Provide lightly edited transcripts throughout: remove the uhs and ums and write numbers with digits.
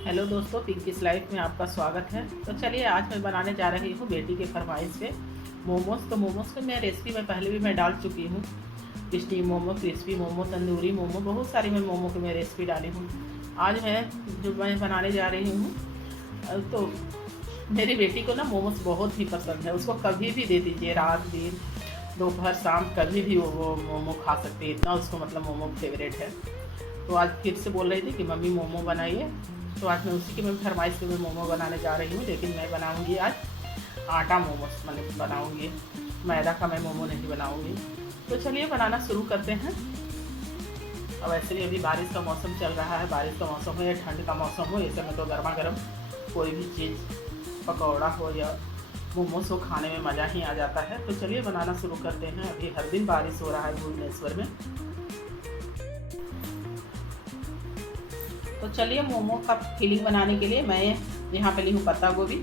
Hello दोस्तों, पिंकीस life में आपका स्वागत है। तो चलिए आज मैं बनाने जा रही हूँ बेटी के फरमाइश पे मोमोज़। तो मोमोज़ की मैं रेसिपी में पहले भी मैं डाल चुकी हूँ। स्टीम मोमो, क्रिस्पी मोमो, तंदूरी मोमो, बहुत सारी मैं मोमो की मैं रेसिपी डाली हूँ। आज मैं बनाने जा रही हूँ। तो मेरी बेटी को ना मोमोज़ बहुत ही पसंद है। उसको कभी भी दे दीजिए, रात दिन दोपहर शाम कभी भी वो मोमो खा सकती है, इतना उसको मतलब मोमो फेवरेट है। तो आज फिर से बोल रही थी कि मम्मी मोमो बनाइए। तो आज मैं उसी की मैं फरमाइश पे मैं मोमो बनाने जा रही हूँ, लेकिन मैं बनाऊँगी आज आटा मोमोज मतलब बनाऊँगी। मैदा का मैं मोमो नहीं बनाऊँगी। तो चलिए बनाना शुरू करते हैं। अब वैसे भी अभी बारिश का मौसम चल रहा है, बारिश का मौसम हो या ठंड का मौसम हो, इस समय तो गर्मा गर्म कोई भी चीज़ पकौड़ा हो या मोमोज हो खाने में मज़ा ही आ जाता है। तो चलिए बनाना शुरू करते हैं। अभी हर दिन बारिश हो रहा है भुवनेश्वर में। तो चलिए मोमो का फिलिंग बनाने के लिए मैं यहाँ पे ली हूँ पत्ता गोभी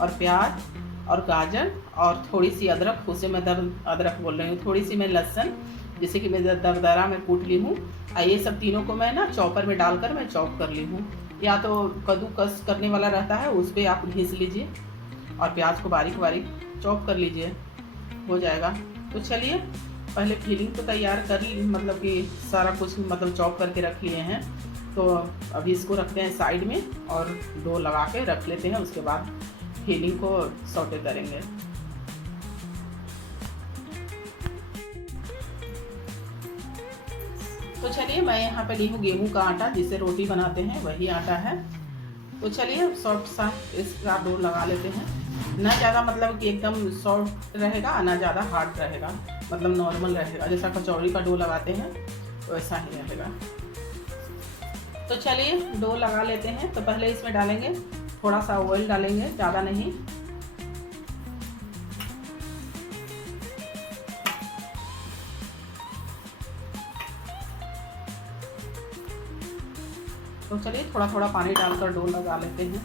और प्याज और गाजर और थोड़ी सी अदरक। उसे मैं अदरक बोल रही हूँ, थोड़ी सी मैं लहसुन जिसे कि मैं दरदरा में कूट ली हूँ। ये सब तीनों को मैं ना चॉपर में डालकर मैं चॉप कर ली हूँ, या तो कद्दूकस करने वाला रहता है उस पर आप घिस लीजिए और प्याज को बारीक बारीक चॉप कर लीजिए, हो जाएगा। तो चलिए पहले फिलिंग तो तैयार कर ली, मतलब कि सारा कुछ मतलब चॉप करके रख लिए हैं। तो अभी इसको रखते हैं साइड में और डो लगा के रख लेते हैं। उसके बाद फिलिंग को सौटे करेंगे। तो चलिए मैं यहाँ पे ली हूँ गेहूं का आटा, जिसे रोटी बनाते हैं वही आटा है। तो चलिए सॉफ्ट सा इसका डो लगा लेते हैं। ना ज़्यादा मतलब कि एकदम सॉफ्ट रहेगा, ना ज़्यादा हार्ड रहेगा, मतलब नॉर्मल रहेगा, जैसा कचौड़ी का डो लगाते हैं वैसा ही रहेगा। तो चलिए डो लगा लेते हैं। तो पहले इसमें डालेंगे थोड़ा सा ऑयल, डालेंगे ज़्यादा नहीं। तो चलिए थोड़ा थोड़ा पानी डालकर डो लगा लेते हैं।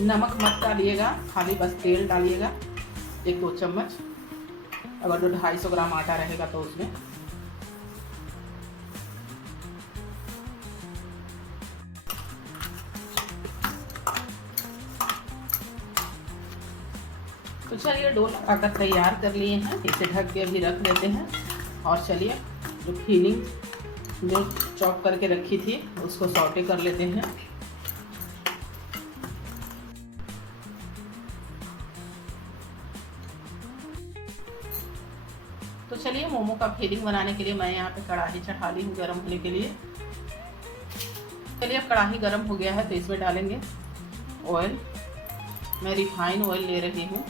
नमक मत डालिएगा, खाली बस तेल डालिएगा 1-2 चम्मच। अगर जो 250 ग्राम आटा रहेगा तो उसमें तो चलिए डो लगाकर तैयार कर लिए हैं। इसे ढक के अभी रख देते हैं। और चलिए जो फिलिंग जो चॉप करके रखी थी उसको सौटे कर लेते हैं। तो चलिए मोमो का फिलिंग बनाने के लिए मैं यहाँ पे कढ़ाई चढ़ा ली हूँ गर्म होने के लिए। चलिए अब कढ़ाई गर्म हो गया है तो इसमें डालेंगे ऑयल। मैं रिफाइन ऑयल ले रही हूँ।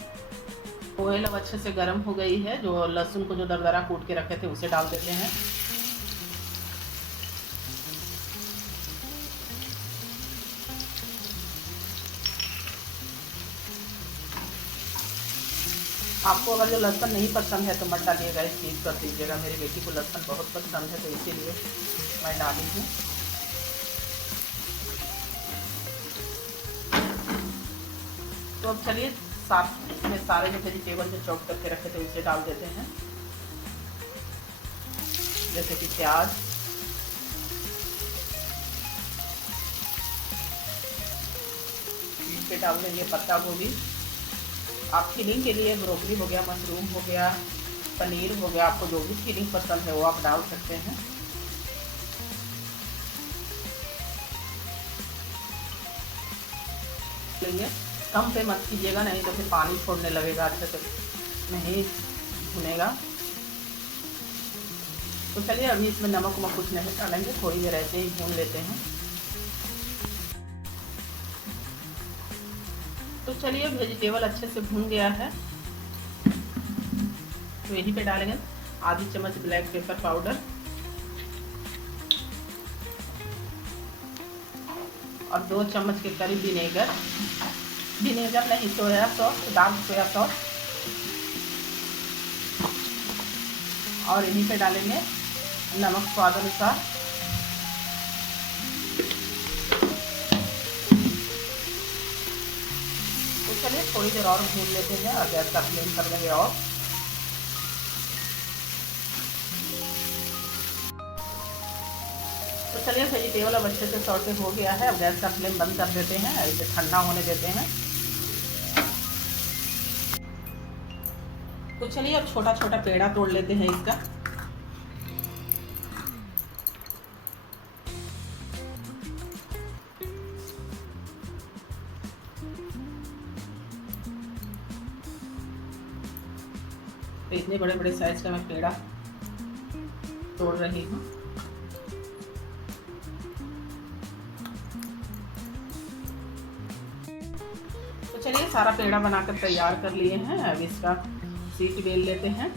ऑयल अब अच्छे से गर्म हो गई है। जो लहसुन को जो दरदरा कूट के रखे थे उसे डाल देते हैं। आपको अगर जो लहसुन नहीं पसंद है तो मत डालिएगा, स्किप कर दीजिएगा। मेरी बेटी को लहसुन बहुत पसंद है तो इसीलिए मैं डाली हूँ। तो अब चलिए साथ में सारे जो वेजिटेबल जो चॉप करके रखे थे उसे डाल देते हैं, जैसे कि प्याज, पीस के डाल देंगे पत्ता गोभी। आप फिलिंग के लिए ब्रोकली हो गया, मशरूम हो गया, पनीर हो गया, आपको जो भी फिलिंग पसंद है वो आप डाल सकते हैं। लेंगे कम पे मत कीजिएगा, नहीं तो फिर पानी छोड़ने लगेगा, अच्छे से नहीं भुनेगा। तो चलिए अभी इसमें नमक वमक कुछ नहीं डालेंगे, थोड़ी देर ऐसे ही भून लेते हैं। तो चलिए वेजिटेबल अच्छे से भून गया है तो यहीं पे डालेंगे आधी चम्मच ब्लैक पेपर पाउडर और 2 चम्मच के करीब विनेगर नहीं, soya sauce, dark soya sauce. और यहीं पे डालेंगे नमक स्वाद अनुसार। तो चलिए थोड़ी देर और भून लेते हैं और गैस का फ्लेम कर देंगे। और तो चलिए वेजिटेबल अब अच्छे से सॉटे हो गया है। अब गैस का फ्लेम बंद कर देते हैं, इसे ठंडा होने देते हैं। तो चलिए अब छोटा छोटा पेड़ा तोड़ लेते हैं इसका। तो इतने बड़े बड़े साइज का मैं पेड़ा तोड़ रही हूँ। तो चलिए सारा पेड़ा बनाकर तैयार कर लिए हैं। अब इसका सीट बेल लेते हैं।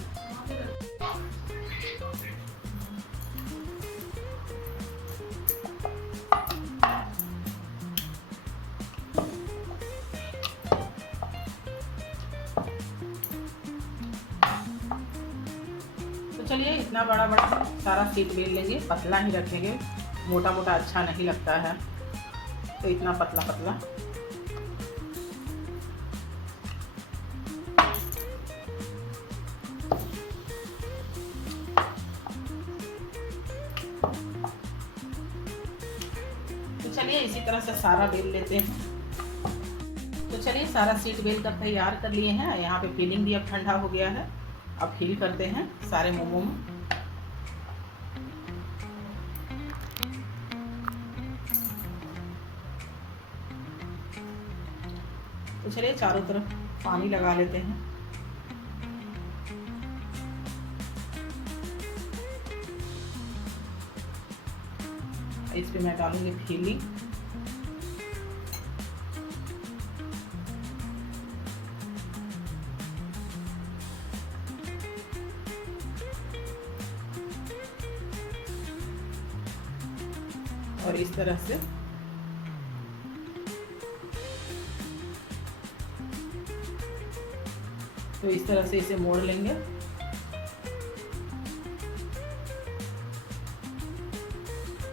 तो चलिए इतना बड़ा बड़ा सारा सीट बेल लेंगे, पतला ही रखेंगे, मोटा मोटा अच्छा नहीं लगता है, तो इतना पतला पतला। तो चलिए इसी तरह से सारा बेल लेते हैं। तो चलिए सारा सीट बेल कर तैयार कर लिए हैं। यहाँ पे फिलिंग भी अब ठंडा हो गया है। अब फिल करते हैं सारे मोमो में। तो चलिए चारों तरफ पानी लगा लेते हैं। इस पे मैं डालूंगी फिलिंग। और इस तरह से तो इस तरह से इसे मोड़ लेंगे।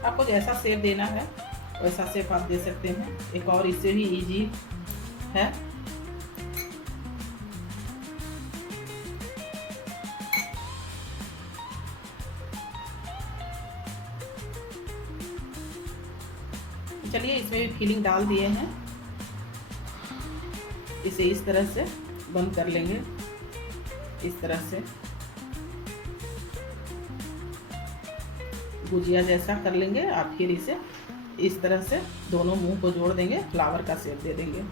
आपको जैसा शेप देना है वैसा शेप आप दे सकते हैं। एक और इससे भी इजी है। चलिए इसमें भी फिलिंग डाल दिए हैं। इसे इस तरह से बंद कर लेंगे, इस तरह से गुजिया जैसा कर लेंगे। आप फिर इसे इस तरह से दोनों मुंह को जोड़ देंगे, फ्लावर का शेप दे देंगे।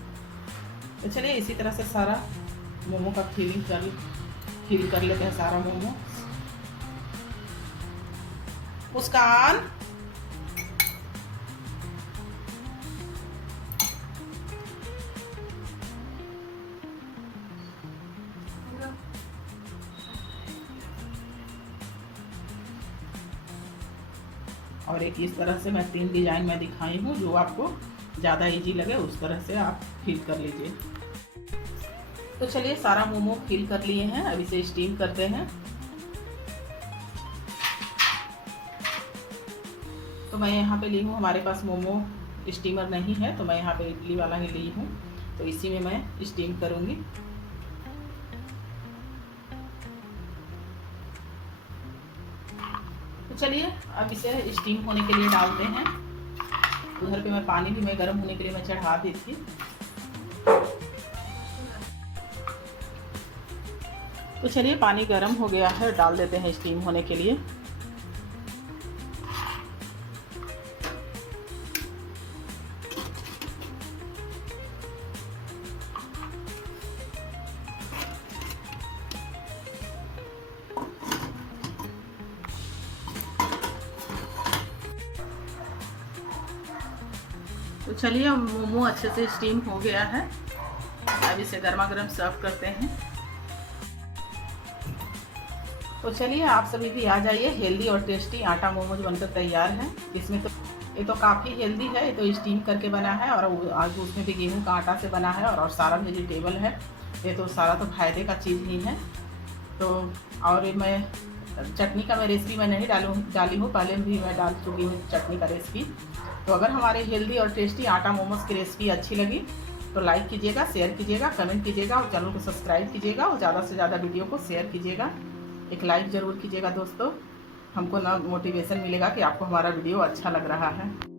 तो चलिए इसी तरह से सारा मोमो का फिल कर लेते हैं सारा मोमो। मुस्कान, और एक इस तरह से मैं 3 डिजाइन में दिखाई हूँ, जो आपको ज़्यादा इजी लगे उस तरह से आप फिल कर लीजिए। तो चलिए सारा मोमो फिल कर लिए हैं। अब इसे स्टीम करते हैं। तो मैं यहाँ पे ली हूँ, हमारे पास मोमो स्टीमर नहीं है तो मैं यहाँ पे इडली वाला ही ली हूँ, तो इसी में मैं स्टीम करूँगी। तो चलिए अब इसे स्टीम होने के लिए डालते हैं। उधर पे मैं पानी भी गर्म होने के लिए मैं चढ़ा दी थी। तो चलिए पानी गर्म हो गया है, डाल देते हैं स्टीम होने के लिए। तो चलिए अब मोमो अच्छे से स्टीम हो गया है। अब इसे गर्मा गर्म सर्व करते हैं। तो चलिए आप सभी भी आ जाइए। हेल्दी और टेस्टी आटा मोमोज बनकर तैयार है। इसमें तो ये तो काफ़ी हेल्दी है, ये तो स्टीम करके बना है और आज उसमें भी गेहूं का आटा से बना है और सारा वेजिटेबल है। ये तो सारा तो फायदे का चीज़ ही है। तो और मैं चटनी का मैं रेसिपी मैं नहीं डाली हूँ, पहले भी मैं डाल चुकी हूँ चटनी का रेसिपी। तो अगर हमारे हेल्दी और टेस्टी आटा मोमोज की रेसिपी अच्छी लगी तो लाइक कीजिएगा, शेयर कीजिएगा, कमेंट कीजिएगा और चैनल को सब्सक्राइब कीजिएगा और ज़्यादा से ज़्यादा वीडियो को शेयर कीजिएगा। एक लाइक ज़रूर कीजिएगा दोस्तों। हमको ना मोटिवेशन मिलेगा कि आपको हमारा वीडियो अच्छा लग रहा है।